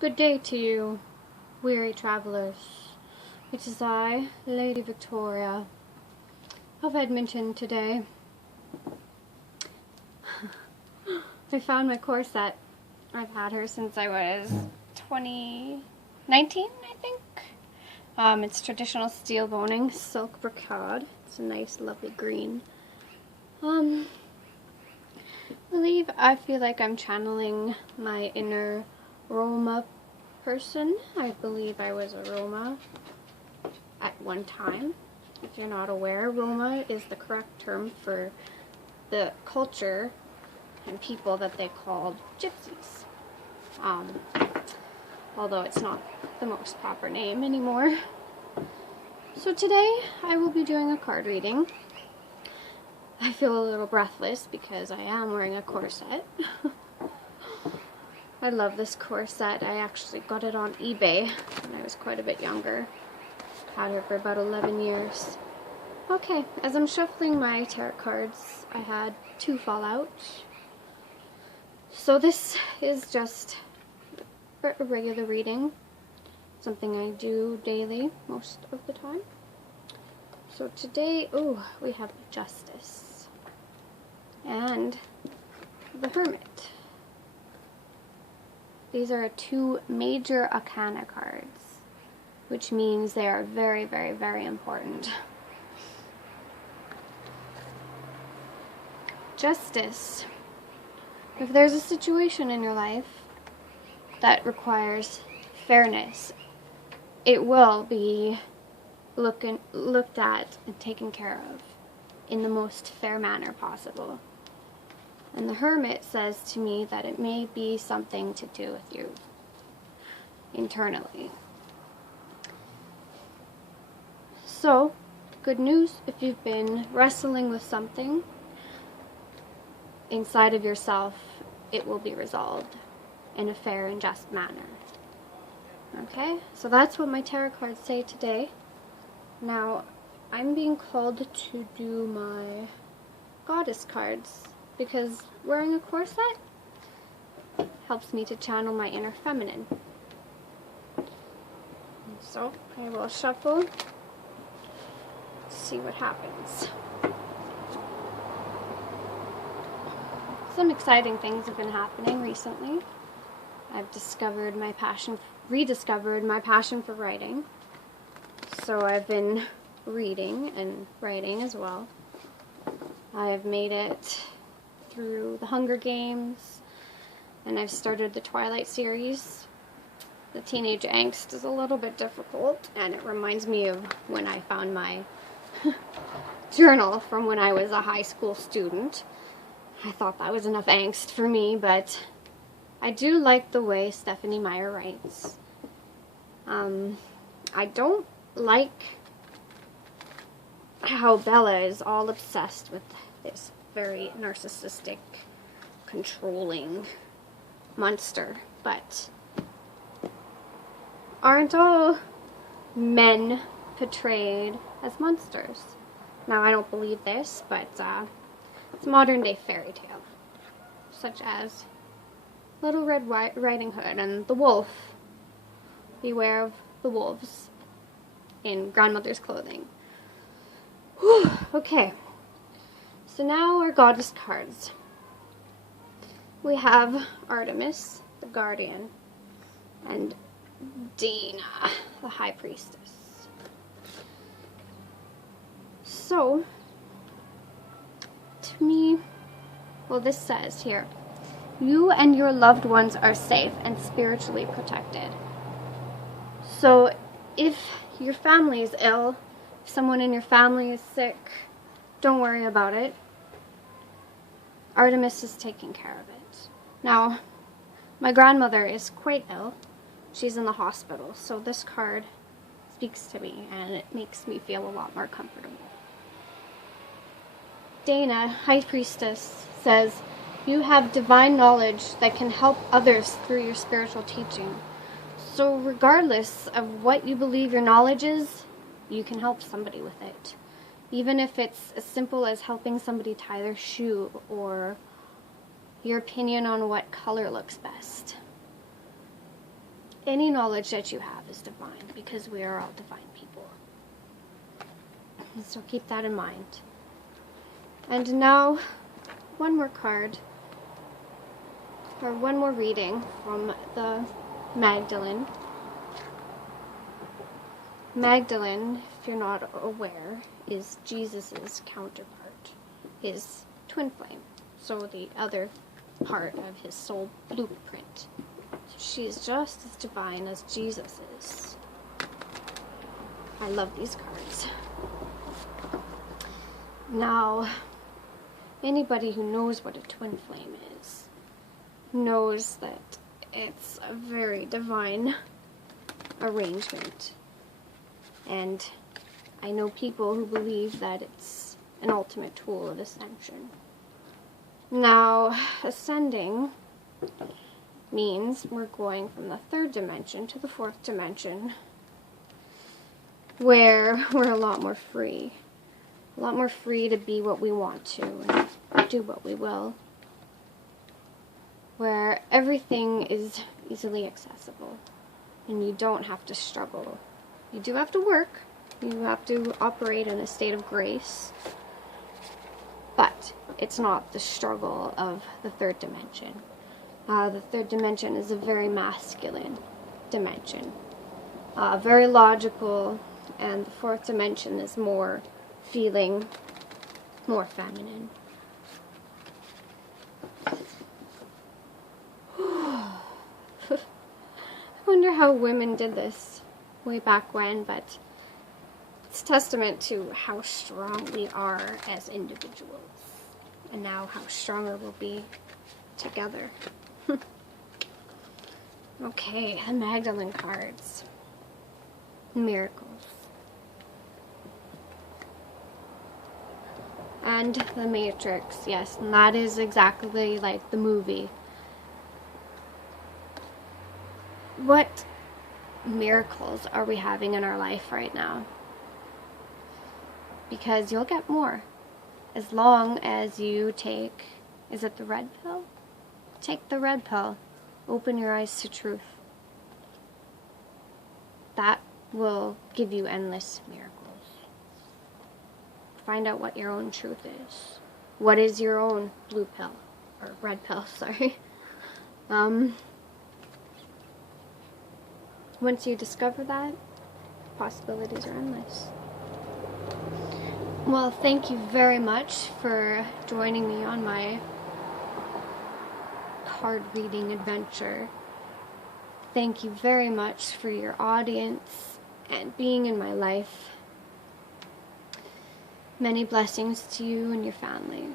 Good day to you, weary travelers. It is I, Lady Victoria, of Edmonton today. I found my corset. I've had her since I was 2019, I think. It's traditional steel boning, silk brocade. It's a nice, lovely green. I feel like I'm channeling my inner Roma person. I believe I was a Roma at one time. If you're not aware, Roma is the correct term for the culture and people that they called gypsies. Although it's not the most proper name anymore. So today I will be doing a card reading. I feel a little breathless because I am wearing a corset. I love this corset. I actually got it on eBay when I was quite a bit younger. Had her for about 11 years. Okay, as I'm shuffling my tarot cards, I had 2 fall out. So this is just a regular reading. Something I do daily most of the time. So today, we have Justice and the Hermit. These are 2 major arcana cards, which means they are very, very, very important. Justice. If there's a situation in your life that requires fairness, it will be looked at and taken care of in the most fair manner possible. And the Hermit says to me that it may be something to do with you internally. So, good news, if you've been wrestling with something inside of yourself, it will be resolved in a fair and just manner. Okay, so that's what my tarot cards say today. Now, I'm being called to do my goddess cards because wearing a corset helps me to channel my inner feminine. So, I will shuffle, see what happens. Some exciting things have been happening recently. I've rediscovered my passion for writing. So I've been reading and writing as well. I've made it through the Hunger Games, and I've started the Twilight series. The teenage angst is a little bit difficult, and it reminds me of when I found my journal from when I was a high school student. I thought that was enough angst for me, but I do like the way Stephanie Meyer writes. I don't like how Bella is all obsessed with this very narcissistic, controlling monster, but aren't all men portrayed as monsters? Now, I don't believe this, but it's a modern day fairy tale, such as Little Red Riding Hood and the wolf. Beware of the wolves in grandmother's clothing. Whew, okay, so now our goddess cards. We have Artemis, the guardian, and Dana, the high priestess. So, to me, well, this says here, you and your loved ones are safe and spiritually protected. So, if your family is ill, if someone in your family is sick, don't worry about it. Artemis is taking care of it. Now, my grandmother is quite ill. She's in the hospital, so this card speaks to me, and it makes me feel a lot more comfortable. Dana, High Priestess, says, you have divine knowledge that can help others through your spiritual teaching. So regardless of what you believe your knowledge is, you can help somebody with it. Even if it's as simple as helping somebody tie their shoe, or your opinion on what color looks best. any knowledge that you have is divine, because we are all divine people. So keep that in mind. And now, one more card, or one more reading from the Magdalene. Magdalene, if you're not aware, is Jesus's counterpart, his twin flame. So the other part of his soul blueprint. So she is just as divine as Jesus is. I love these cards. Now, anybody who knows what a twin flame is knows that it's a very divine arrangement. And I know people who believe that it's an ultimate tool of ascension. Now, ascending means we're going from the third dimension to the fourth dimension, where we're a lot more free. A lot more free to be what we want to and do what we will. Where everything is easily accessible and you don't have to struggle. You do have to work. You have to operate in a state of grace. But it's not the struggle of the third dimension. The third dimension is a very masculine dimension. Very logical, and the fourth dimension is more feeling, more feminine. I wonder how women did this way back when, but it's testament to how strong we are as individuals, and now how stronger we'll be together. Okay, the Magdalene cards. Miracles. And the Matrix, yes, and that is exactly like the movie. What miracles are we having in our life right now? Because you'll get more. As long as you take, is it the red pill? Take the red pill. Open your eyes to truth. That will give you endless miracles. Find out what your own truth is. What is your own blue pill? Or red pill, sorry. Once you discover that, possibilities are endless. Well, thank you very much for joining me on my card reading adventure. Thank you very much for your audience and being in my life. Many blessings to you and your family.